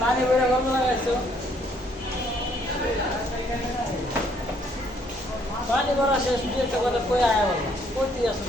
পানি বেড়ে গল্প লাগাইছো পানি ভরা শেষ দুই একটা কথা কই আয়া বলো কইতে আসো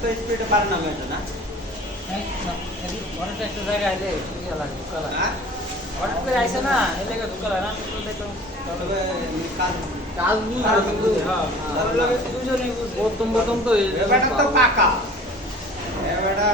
তো স্পিডে পার না হইতো না অনেকটা একটা জায়গায় এলে ইয়ে লাগে ধোকা লাগে হঠাৎ করে আইসে না এই জায়গা ধোকা লাগে না দেখলাম তবে কাজ বুঝে হ্যাঁ দুজনেই বুঝে প্রথম তো এবারটা তো পাকা এবারটা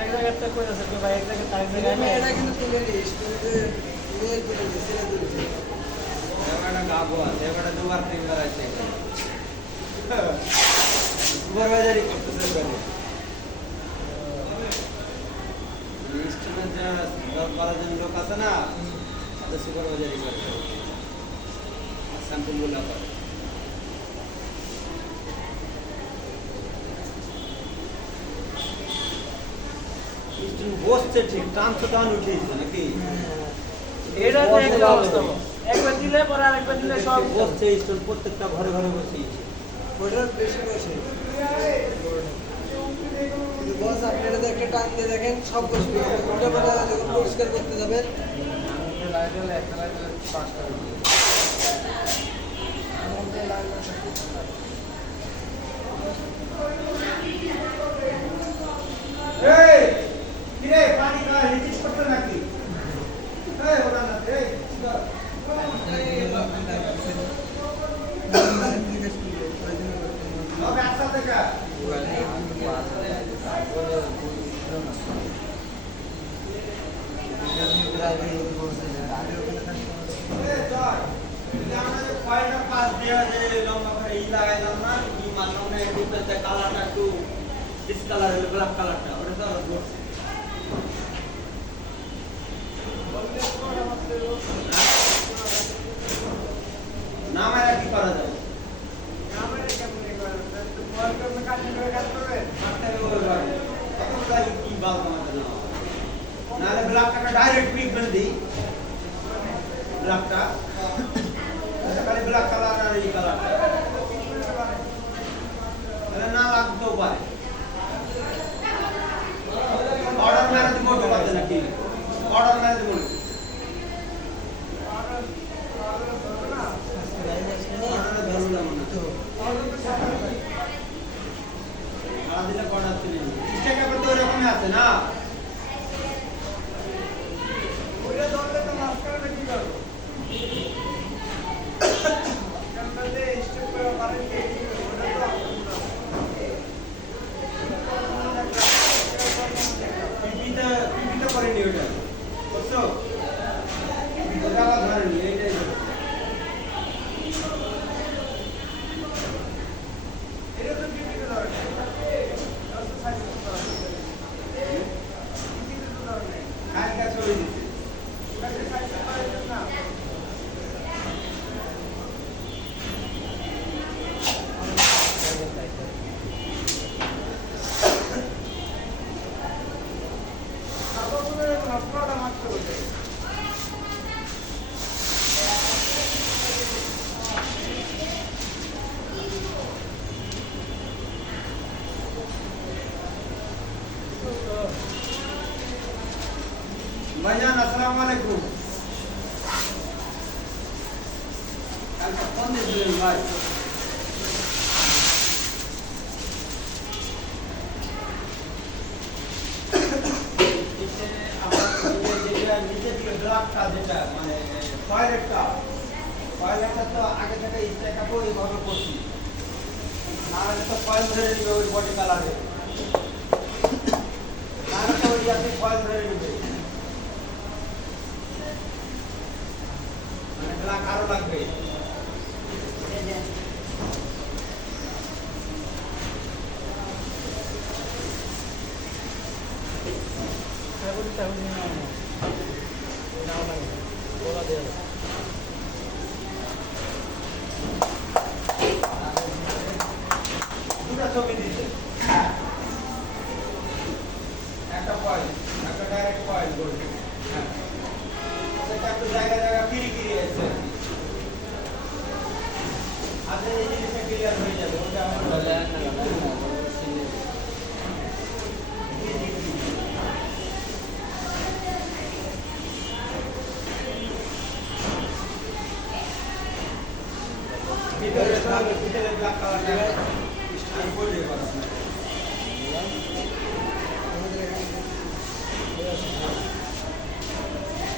এক জায়গাতে কই আছে তো ভাই এক জায়গায় তার জায়গায় এটা কিন্তু তুলে নি স্পিডে নিয়ে তুলে দিছে এবারটা গাবো আছে এবারটা দুবার তিনবার আছে সুপারভাইজারই করতেছে এবারে ইনস্ট্রুমেন্ট যারা 10-12 জন লোক আছে না তাদের সুপারভাইজারই করতে স্যাম্পলগুলো করে ইনস্ট্রুমেন্ট বসছে ঠিক টান উঠেছে নাকি এটা তো একটা অবস্থা একবার দিলে পরে আরেকবার দিলে সব বসছে ইনস্ট্রুমেন্ট প্রত্যেকটা ঘরে বসেছে ওটার বেশি বসে বস আপনারা একটা টান দিয়ে দেখেন সব বসবে ওটা বড় যখন পরিষ্কার করতে যাবেন পানি লিচিস করতে নাকি ওটা না কালারটা একটু ডিসকালার হলো ব্ল্যাক কালারটা ওটা তো বলছে নামের কি করা যায় নামের কেমন করা যায় তো ফল করে কাটতে হবে কতটা কি বাল আমাদের না নালে ব্ল্যাকটা ডাইরেক্ট পিক করে দিই ব্ল্যাকটা তাহলে ব্ল্যাক কালার আর এই কালারটা তাহলে না লাগতেও পারে অর্ডার মেরে দিব তো পারতে নাকি অর্ডার মেরে দিব দিলে কটা চলে চেষ্টা করতে ওরকমই আছে না ওইটা ধরলে তো মাফ করে কি করবো কারণে স্টেপ করে পারেন কি ওটা তো পিপিটা করেনি ওটা বুঝছো ওটা আবার ধরেনি এইটাই ভাইজান আসসালামু আলাইকুম। কালকে ফোন দিয়েছিলেন ভাই। নিচে দিকে ব্লকটা যেটা মানে টয়লেটটা তো আগে থেকে স্টেক আপও এইভাবে করছি, না হলে তো কয়েল ধরে নিবে ওই বডি কালারে, না হলে তো ওই ইয়াতে কয়েল ধরে নিবে, মানে ব্লক আরো লাগবে। দুটা ছবি দিতে, একটা কয়েল, একটা ডাইরেক্ট কয়েল বলবে। হ্যাঁ, সেটা একটু জায়গা কিরি আছে। আচ্ছা, এই জিনিসটা ক্লিয়ার হয়ে যাবে। ওটা আমার ভিতরে ব্ল্যাক কালারটা আমি বলে দেবো আপনাকে।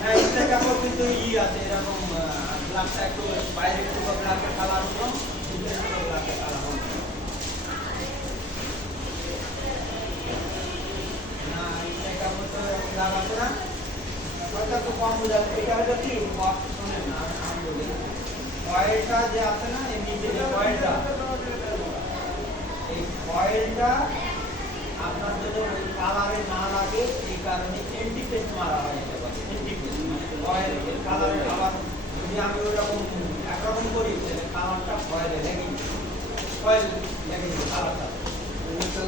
হ্যাঁ, এটা কাপড় কিন্তু আছে এরকম ব্ল্যাকটা একটু বাইরে একটু ব্ল্যাকের কালার হলো, ভিতরে একটু ব্ল্যাকের কালার হলো না। এটা কাপড় তো ব্ল্যাক আছে না, ওটা তো কম বোঝা। এটা হলো কি শোনেন না, আমি বলি কয়েলটা যে আছে না, এই নিচে যে কয়েলটা, এই কয়েলটা আপনার যদি ওই কালারে না লাগে এই কারণে এন্টিপেস্ট মারা হয়। এন্টিপেস্ট মানে কয়েলের কালারে আবার যদি আমি ওইরকম একরকম করি তাহলে কালারটা কয়েলে লেগে কয়েল লেগে কালারটা,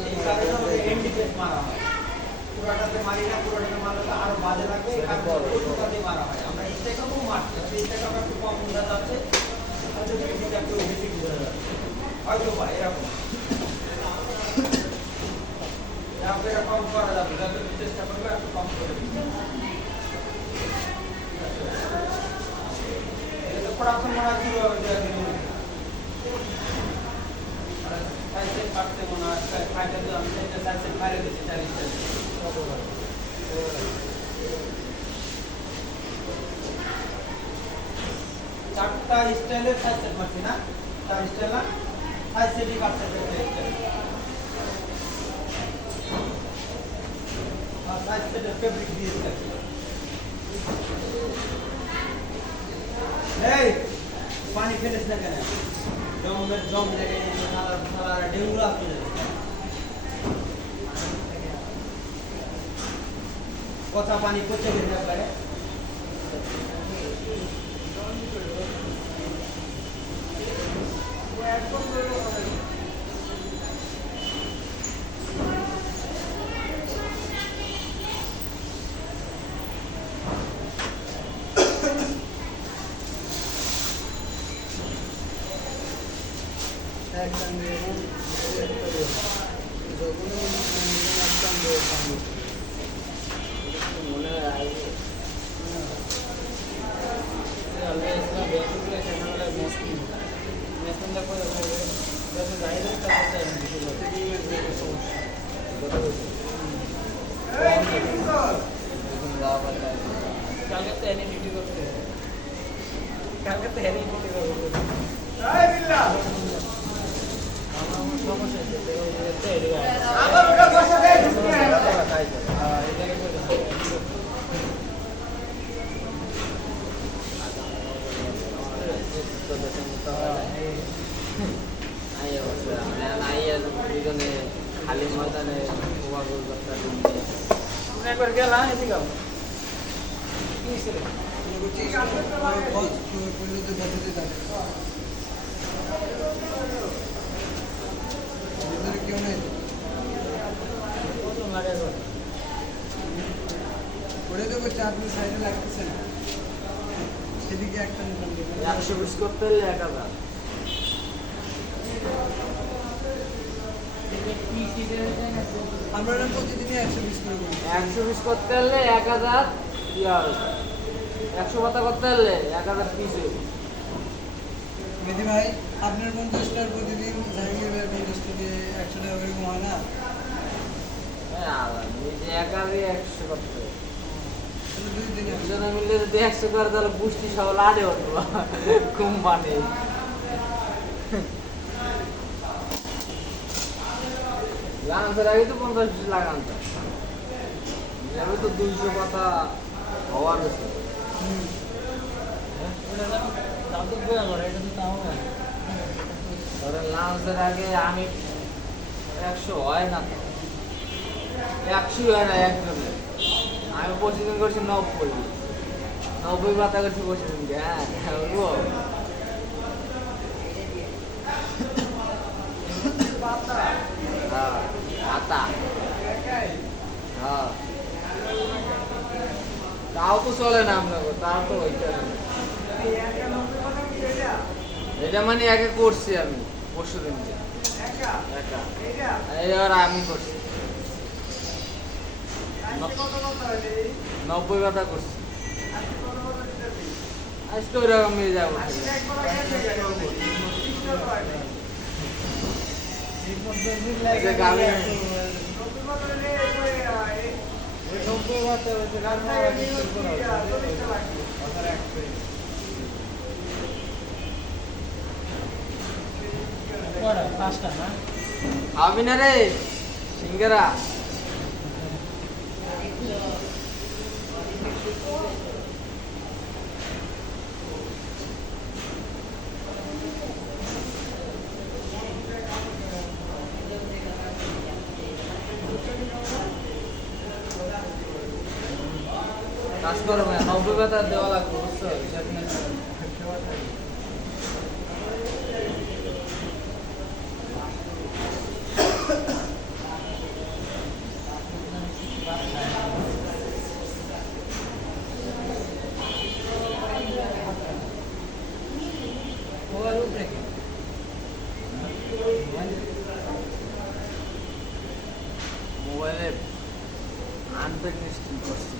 এই কারণে ওই এন্টিপেস্ট মারা হয়। পুরোটাতে মারি না, পুরোটাতে মারলে তো আরো বাজে লাগবে, এই কারণে পুরোটাতে মারা হয়। আমরা স্টেকাপও মারছি, স্টেকাপ একটু কম বোঝা যাচ্ছে, হয়তো ফিটিংটা একটু বেশি বোঝা যাচ্ছে, হয়তো বা এরকম কম করা যাবে, যত চেষ্টা করবে একটু কম করে দিতে। এটা তো প্রোডাকশন মনে হয় শুরু হবে সাইজের পারতে মনে হয় ফাইটা তো আমি একটা সাইজের ফাইলে দিচ্ছি 40টা। চারটা স্টাইলের সাইজ সেট করছি না, 4 স্টাইল না, সাইজ সেটই কাটতে স্টাইল সাইজ সেটের ফেব্রিক দিয়েছে। এই পানি ফেলিস না কেন, জম লেগে নালা ডেঙ্গু আসবে। পচা পানি পচে গেছে একবারে। মনে হয় কালকে তো এনে ডিউটি করতে, কালকে তো এনে ডিউটি করতে খালি ময়দানে একবার গেলাম এদিকে কি ছিল কেউ নেই ওরে তো করছে, আপনি সাইডে লাগতেছেন সেদিকে একটা নিলাম 120 করতে হলে 1000 আমরা প্রতিদিনই 120 করে করি। 120 করতে হলে 1000 ইয়া হবে। 100 পাতা করতে হলে 1000 পিস হবে। মেহেদি ভাই আপনার 50টার প্রতিদিন জাহাঙ্গীর ভাইয়ের 50টা দিয়ে 100 টাকা করে কম হয় না? নিজে একারই 100 করতে হবে। তাহলে 2 দিনে দুজনে মিলে যদি 100 করে তাহলে পুষ্টি সব লাডে উঠবো কোম্পানি। লাগানোর আগে তো 50 পিস লাগান তো। এভাবে তো 200 পাতা হওয়ার আছে। ধরেন লাঞ্চের আগে আমি 100 হয় না তো, 100 হয় না একজনে। আমি প্রতিদিন করছি 90 পাতা করছি প্রতিদিনকে। হ্যাঁ বলবো হ্যাঁ পাতা হ্যাঁ তাও তো চলে না আপনাকে, তাও তো ওইটা এটা মানে একে করছি আমি পরশু দিনকে একা। এবার আমি করছি 90 পাতা করছি। আজকে ওইরকম নিয়ে যাবো। খাবি না রে সিঙ্গারা? কাজ করো ভাই, 90 পাতা দেওয়া লাগবে বুঝছো? মোবাইলে আনপ্যাক ইনস্টল করছি।